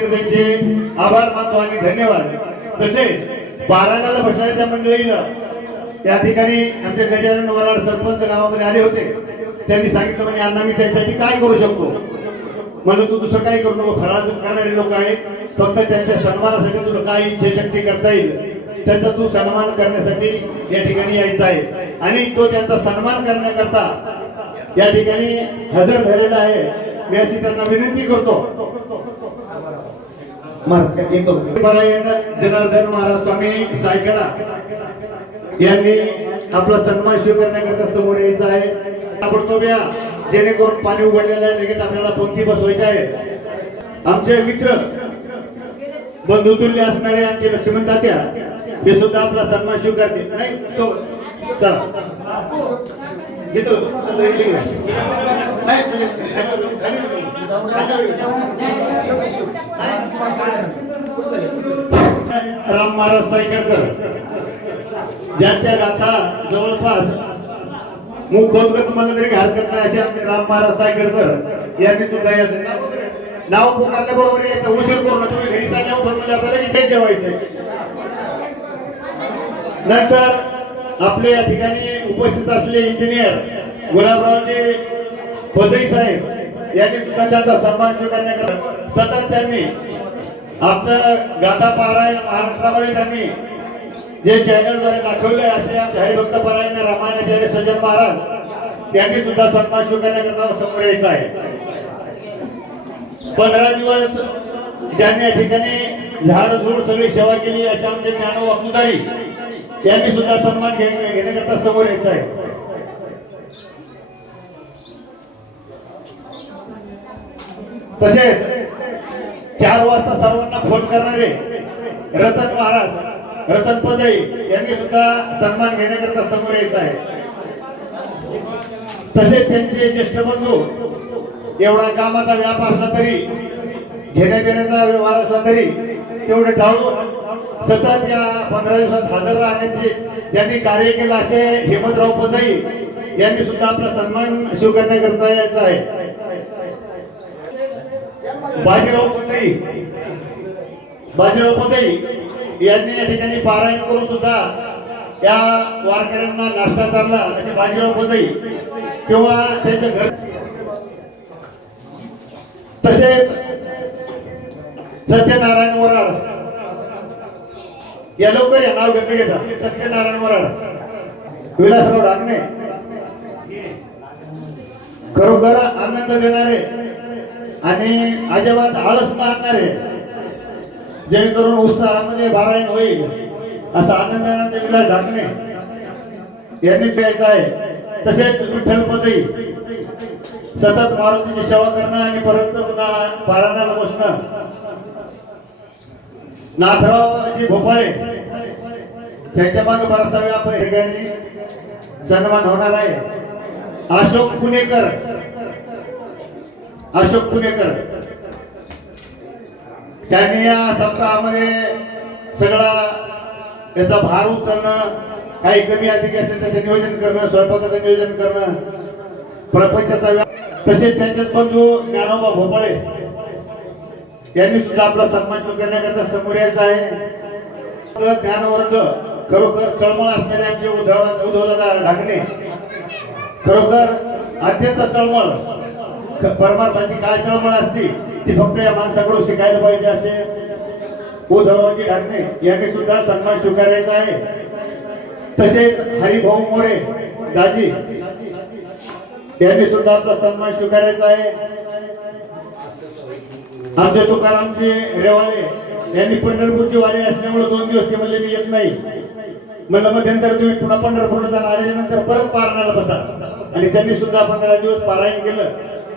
त्यांचे आभार मानतो आणि धन्यवाद। तसेच पारायणाला बसणाऱ्या मंडळीला त्या ठिकाणी आमचे गजानन वराड सरपंच गावामध्ये आले होते। त्यांनी सांगितलं म्हणजे अण्णा मी त्यांच्यासाठी काय करू शकतो। म्हणलं तू दुसरं काही करू नको, फराळ करणारे लोक आहेत, फक्त त्यांच्या सन्मानासाठी तुला काय इच्छाशक्ती करता येईल त्यांचा तू सन्मान करण्यासाठी या ठिकाणी यायचं आहे। आणि तो त्यांचा सन्मान करण्याकरता या ठिकाणी हजर झालेला आहे। मी अशी त्यांना विनंती करतो। जनार्दन महाराज स्वामी सायकडा यांनी आपला सन्मान स्वीकारण्याकरता समोर यायचं आहे। ताबडतोब या, जेणेकरून पाणी उघडलेलं आहे, लगेच आपल्याला पंक्ती बसवायच्या आहेत। आमचे मित्र बंधुतुल्य असणारे आमचे लक्ष्मण तात्या हे सुद्धा आपला सन्मान स्वीकारते नाही। चला घेतो राम महाराज सायकलकर ज्यांच्या गाथा जवळपास मुखोद्गत म्हणलं तरी हरकत नाही असे आमचे राम महाराज सायकलकर यांनी सुद्धा याचं नाव पुकारल्याबरोबर यायचं। उशीर करू नका, तुम्ही घरी चालल्यावर पण मला आता लगेच जेवायचं। नंतर आपले या ठिकाणी उपस्थित असलेले इंजिनियर गुलाबरावजी पजई साहेब यांनी सुद्धा त्यांचा सन्मान स्वीकारण्याकरता सतत त्यांनी आमचं गाथा पारायण महाराष्ट्रामध्ये त्यांनी जे चॅनलद्वारे दाखवले असे आमचे हरिभक्त पारायण रामायणाचार्य सज्जन महाराज यांनी सुद्धा सन्मान स्वीकारण्याकरता समोर यायचं आहे। 15 दिवस ज्यांनी या ठिकाणी झाड झुड सगळी सेवा केली असे आमचे ज्ञानोबा पुजारी यांनी सुद्धा सन्मान घेण्याकरता समोर यायचं आहे। तसेच 4 वाजता सर्वांना फोन करणारे रतन महाराज रतन पजई यांनी सुद्धा सन्मान घेण्याकरता समोर यायचं आहे। तसेच त्यांचे ज्येष्ठ बंधू एवढा कामाचा व्याप असला तरी घेण्या देण्याचा व्यवहार असला तरी तेवढे टाळून सतत या 15 दिवसात हजर राहण्याचे ज्यांनी कार्य केलं असे हेमंतराव पजई यांनी सुद्धा आपला सन्मान स्वीकारण्याकरता यायचा आहे। बाजीराव पजई यांनी या ठिकाणी पारायण करून सुद्धा या वारकऱ्यांना नाश्ता चालला असे बाजीराव पजई किंवा त्यांच्या घर। तसेच सत्यनारायण वराड या लवकर या नाव घेतलं घेता सत्यनारायण वराड विलासराव डागणे खरोखर आनंद देणारे आणि अजिबात आळस मारणारे जेणेकरून उत्साहामध्ये पारायण होईल असा आनंद विलास डागणे यांनी प्यायचा आहे। तसेच विठ्ठल पजई सतत मारुतीची सेवा करणं आणि परत पुन्हा पारायणाला बसणं। नाथरावजी भोपाळे त्यांच्या मागे बराचसा व्याप या ठिकाणी सन्मान होणार आहे। अशोक पुणेकर त्यांनी या सप्ताहामध्ये सगळा याचा भार उचलणं, काही कमी अधिक असेल त्याचं नियोजन करणं, स्वयंपाकाचं नियोजन करणं, प्रपंचाचा। तसेच त्यांचेच बंधू ज्ञानोबा भोपाळे यांनी सुद्धा आपला सन्मान स्वीकारण्याकरता समोर यायचं आहे। ज्ञानवर्ग खरोखर तळमळ असणारे आमचे उद्धवदादा ढाकणे खरोखर अत्यंत तळमळ, परमार्थाची काय तळमळ असती ती फक्त या माणसाकडून शिकायला पाहिजे असे उद्धवजी ढाकणे यांनी सुद्धा सन्मान स्वीकारायचा आहे। तसेच हरिभाऊ मोरे दाजी यांनी सुद्धा आपला सन्मान स्वीकारायचा आहे। आमचे तुकारामजी रेवाळे यांनी पंढरपूरची वारी असल्यामुळे 2 दिवस ते म्हणले मी येत नाही। म्हणलं मध्यंतर तुम्ही पुन्हा पंढरपूरला जाणार, आल्यानंतर परत पारायणाला बसा। आणि त्यांनी सुद्धा 15 दिवस पारायण केलं।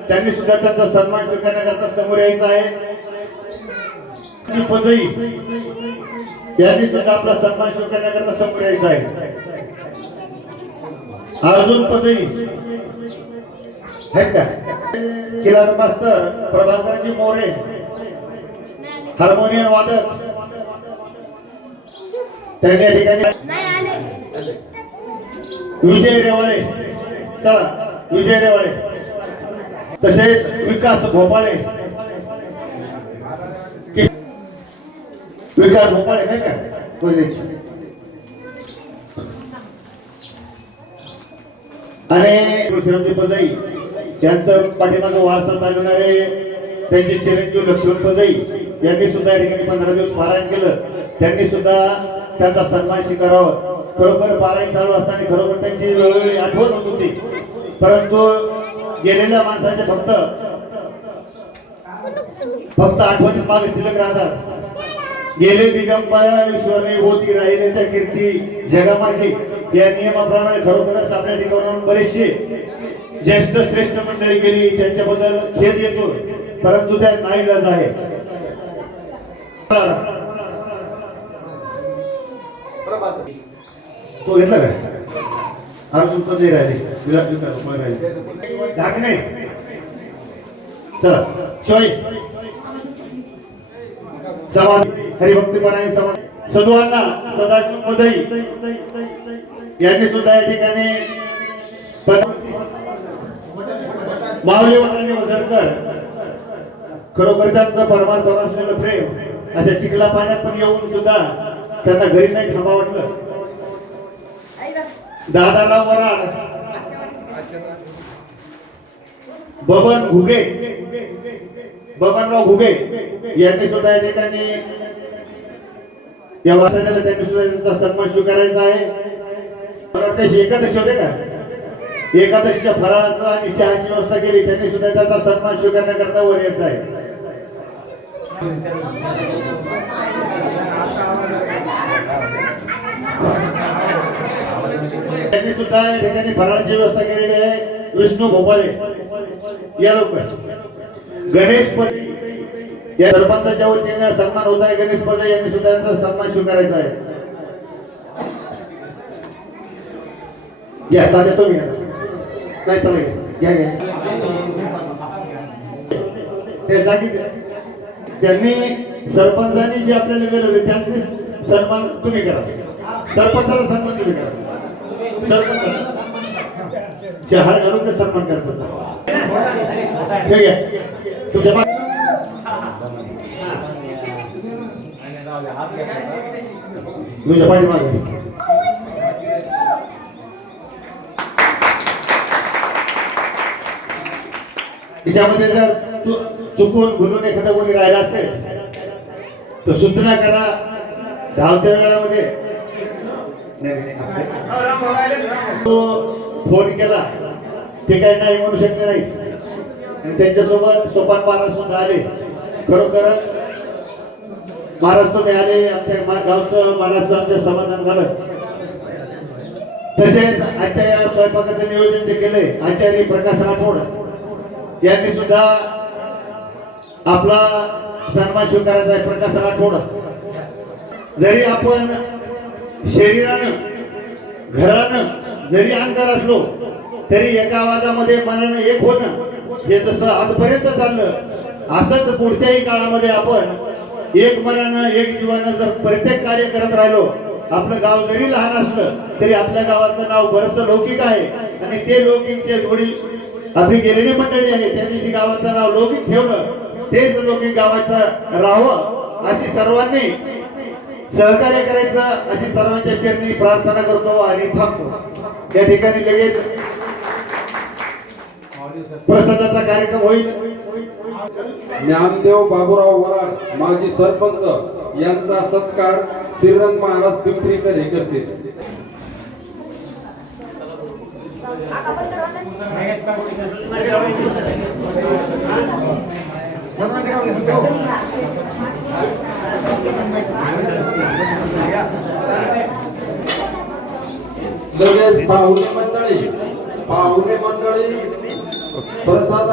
त्यांनी सुद्धा त्यांचा सन्मान स्वीकारण्याकरता समोर यायचं आहे। पजई यांनी सुद्धा आपला सन्मान स्वीकारण्याकरता समोर यायचं आहे। अर्जुन पजई आहेत का? किलार मास्तर प्रभाकरजी मोरे हार्मोनियम वादक त्यांनी या ठिकाणी विजय रेवाळे, चला विजय रेवाळे, तसेच विकास भोपाळे चार भोपाळ आहे नाही का पहिल्याची. आणि श्रीरामजी पजाई यांचं पाठीमागे वारसा चालवणारे त्यांचे चिरंजीव लक्ष्मण पजाई यांनी सुद्धा या ठिकाणी 15 दिवस पारायण केलं. त्यांनी सुद्धा त्यांचा सन्मान स्वीकारावा. खरोखर पारायण चालू असताना खरोखर त्यांची वेळोवेळी आठवण होत होती, परंतु गेलेल्या माणसाचे फक्त आठवणीत मागे शिल्लक राहतात. गेले दिगंबर ईश्वरे होती राहिले त्या कीर्ती जगा माझी या नियमाप्रमाणे खरोखरच आपल्या ठिकाणून बरेचसे ज्येष्ठ श्रेष्ठ मंडळी गेली, त्यांच्याबद्दल खेद येतो, परंतु त्या नाईलाज आहे. तो घेतला काय अजून पण नाही राहिले ढाकणे. चला शिवाई समाज हरिभक्तीपणाने समाज सद्वांना सदाशिव पजाई यांनी सुद्धा या ठिकाणी माऊली वटाने वजरकर खरोखर त्यांचं परमार्थावर असलेलं प्रेम अशा चिखला पाण्यात पण येऊन सुद्धा त्यांना घरी नाही थांबा वाटलं. दादाराव वराड बबनराव घुगे यांनी सुद्धा या ठिकाणी या वाटाण्याला त्यांनी सुद्धा त्यांचा सन्मान स्वीकारायचा आहे. एकादशी होते का एकादशीच्या फराळाचं आणि चहाची व्यवस्था केली, त्यांनी सुद्धा त्यांचा सन्मान स्वीकारण्याकरता वर यायचा आहे. त्यांनी सुद्धा या ठिकाणी फराळाची व्यवस्था केलेली आहे. विष्णू भोपाळे या लोक गणेश पजाई या सरपंचाच्या वतीने सन्मान होत आहे. गणेश पजाई यांनी सुद्धा त्यांचा सन्मान स्वीकारायचा आहे. घ्या तात्या तुम्ही काय चालेल घ्या घ्या ते जागी त्यांनी सरपंचांनी जे आपल्याला दिलं त्यांचे सन्मान तुम्ही करा. सरपंचाचा सन्मान तुम्ही करा. सरपंच चहा घालून ते सन्मान करतात. ठीक आहे तुझ्या तुझ्या पाठीमागे तिच्यामध्ये जर चुकून भुलून एखादा कोणी राहिला असेल तर सूचना करा. धावत्या वेळामध्ये तो फोन केला ते काही नाही म्हणू शकले नाही आणि त्यांच्यासोबत सोपान महाराज सुद्धा आले. खरोखरच महाराज तुम्ही आले, आमच्या गावचं महाराजचं आमचं समाधान झालं. तसेच आजच्या या स्वयंपाकाचं नियोजन जे केले आचार्य प्रकाश राठोड यांनी सुद्धा आपला सन्मान स्वीकारायचा आहे. प्रकाश राठोड जरी आपण शरीरानं घरानं जरी अंतर असलो तरी एका आवाजामध्ये मनानं एक होणं हे जसं आजपर्यंत चाललं असंच पुढच्याही काळामध्ये आपण एक मनानं एक जीवानं जर प्रत्येक कार्य करत राहिलो. आपलं गाव जरी लहान असलं तरी आपल्या गावाचं नाव बरंच लौकिक आहे आणि ते लौकिकचे वडील आपली गेलेली मंडळी आहे त्यांनी जी गावाचं नाव लौकिक ठेवलं तेच लौकिक गावाचं राहावं अशी सर्वांनी सहकार्य करायचं अशी सर्वांच्या चरणी प्रार्थना करतो आणि थांबतो. या ठिकाणी लगेच प्रसादाचा कार्यक्रम होईल. ज्ञानदेव बाबूराव वराड माजी सरपंच यांचा सत्कार श्रीरंग महाराज पिंपरीकर हे करतील. लगेच पाहुणे मंडळी प्रसाद